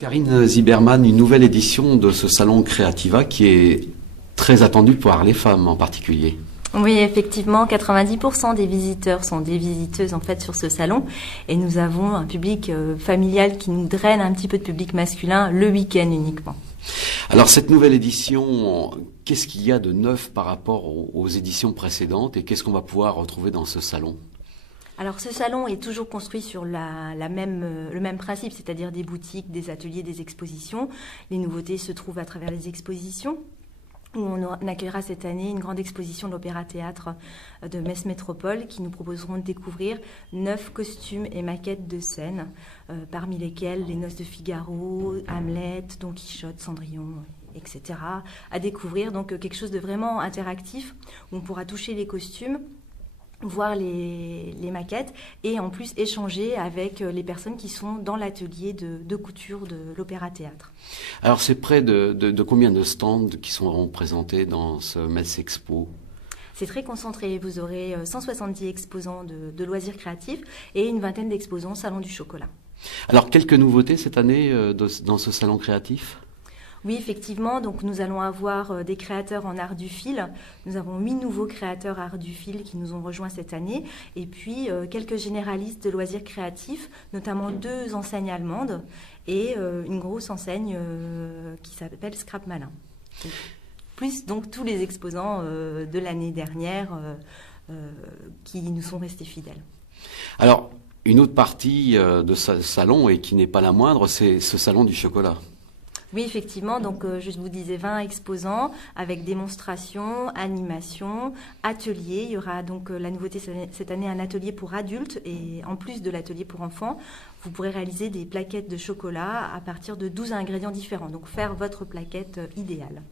Karine Zimmermann, une nouvelle édition de ce salon Creativa qui est très attendu par les femmes en particulier. Oui, effectivement, 90% des visiteurs sont des visiteuses en fait sur ce salon et nous avons un public familial qui nous draine un petit peu de public masculin le week-end uniquement. Alors cette nouvelle édition, qu'est-ce qu'il y a de neuf par rapport aux éditions précédentes et qu'est-ce qu'on va pouvoir retrouver dans ce salon ? Alors ce salon est toujours construit sur le même principe, c'est-à-dire des boutiques, des ateliers, des expositions. Les nouveautés se trouvent à travers les expositions, où on accueillera cette année une grande exposition de l'Opéra-Théâtre de Metz Métropole qui nous proposeront de découvrir 9 costumes et maquettes de scène, parmi lesquels Les Noces de Figaro, Hamlet, Don Quichotte, Cendrillon, etc. À découvrir, donc quelque chose de vraiment interactif, où on pourra toucher les costumes, voir les maquettes et en plus échanger avec les personnes qui sont dans l'atelier de couture de l'Opéra-Théâtre. Alors c'est près de combien de stands qui seront présentés dans ce Metz Expo ? C'est très concentré, vous aurez 170 exposants de loisirs créatifs et une vingtaine d'exposants Salon du Chocolat. Alors quelques nouveautés cette année dans ce salon créatif ? Oui, effectivement, donc nous allons avoir des créateurs en art du fil. Nous avons 8 nouveaux créateurs art du fil qui nous ont rejoints cette année. Et puis quelques généralistes de loisirs créatifs, notamment 2 enseignes allemandes et une grosse enseigne qui s'appelle Scrap Malin. Plus donc tous les exposants de l'année dernière qui nous sont restés fidèles. Alors, une autre partie de ce salon, et qui n'est pas la moindre, c'est ce salon du chocolat. Oui, effectivement. Donc, je vous disais 20 exposants avec démonstrations, animations, ateliers. Il y aura donc la nouveauté cette année, un atelier pour adultes et en plus de l'atelier pour enfants, vous pourrez réaliser des plaquettes de chocolat à partir de 12 ingrédients différents. Donc, faire votre plaquette idéale.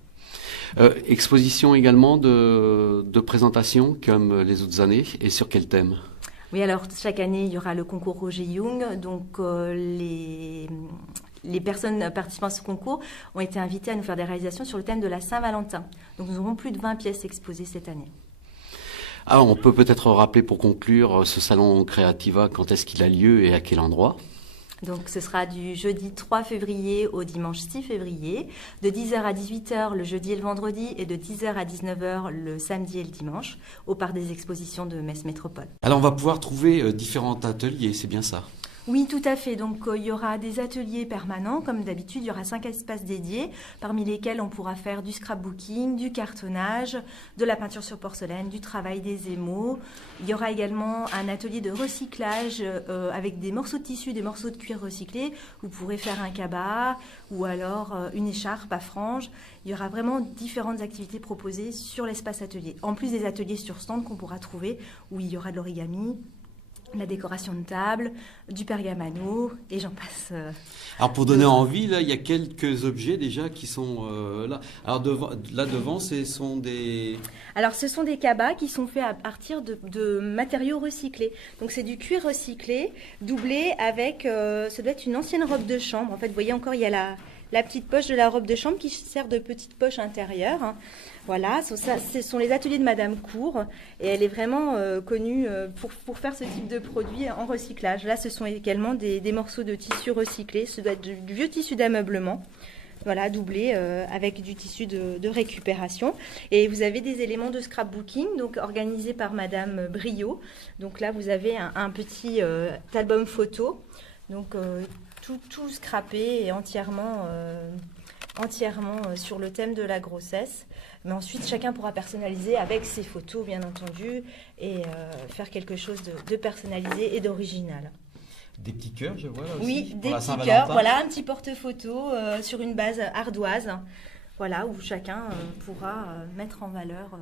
Exposition également de présentations comme les autres années et sur quel thème ? Oui, alors chaque année, il y aura le concours Roger Young. Donc, les personnes participant à ce concours ont été invitées à nous faire des réalisations sur le thème de la Saint-Valentin. Donc nous aurons plus de 20 pièces exposées cette année. Alors on peut peut-être rappeler pour conclure ce salon Creativa, quand est-ce qu'il a lieu et à quel endroit ? Donc ce sera du jeudi 3 février au dimanche 6 février, de 10h à 18h le jeudi et le vendredi et de 10h à 19h le samedi et le dimanche au parc des expositions de Metz Métropole. Alors on va pouvoir trouver différents ateliers, c'est bien ça ? Oui, tout à fait. Donc, il y aura des ateliers permanents. Comme d'habitude, il y aura 5 espaces dédiés, parmi lesquels on pourra faire du scrapbooking, du cartonnage, de la peinture sur porcelaine, du travail des émaux. Il y aura également un atelier de recyclage avec des morceaux de tissu, des morceaux de cuir recyclés. Vous pourrez faire un cabas ou alors une écharpe à franges. Il y aura vraiment différentes activités proposées sur l'espace atelier. En plus des ateliers sur stand qu'on pourra trouver, où il y aura de l'origami, la décoration de table, du pergamano, et j'en passe. Alors pour donner envie, là, il y a quelques objets déjà qui sont là. Alors là devant, ce sont des... Alors ce sont des cabas qui sont faits à partir de matériaux recyclés. Donc c'est du cuir recyclé, doublé avec, ça doit être une ancienne robe de chambre. En fait, vous voyez encore, il y a la petite poche de la robe de chambre qui sert de petite poche intérieure. Voilà, ce sont les ateliers de Madame Cour et elle est vraiment connue pour faire ce type de produit en recyclage. Là, ce sont également des morceaux de tissu recyclé. Ce doit être du vieux tissu d'ameublement. Voilà, doublé avec du tissu de récupération. Et vous avez des éléments de scrapbooking, donc organisés par Madame Brio. Donc là, vous avez un petit album photo. Donc tout scrappé et entièrement sur le thème de la grossesse. Mais ensuite, chacun pourra personnaliser avec ses photos, bien entendu, et faire quelque chose de personnalisé et d'original. Des petits cœurs, je vois là aussi. Oui, des petits cœurs. Voilà, un petit porte-photo sur une base ardoise. Voilà, où chacun pourra mettre en valeur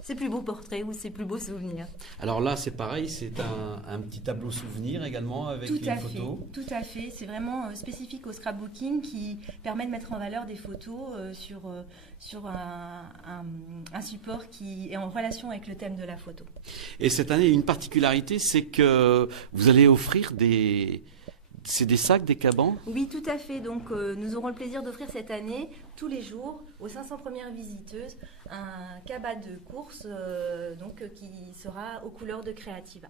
ses plus beaux portraits ou ses plus beaux souvenirs. Alors là, c'est pareil, c'est un petit tableau souvenir également avec une photo. Tout à fait. C'est vraiment spécifique au scrapbooking qui permet de mettre en valeur des photos sur un support qui est en relation avec le thème de la photo. Et cette année, une particularité, c'est que vous allez offrir c'est des sacs, des cabans ? Oui, tout à fait. Donc, nous aurons le plaisir d'offrir cette année, tous les jours, aux 500 premières visiteuses, un cabas de course qui sera aux couleurs de Creativa.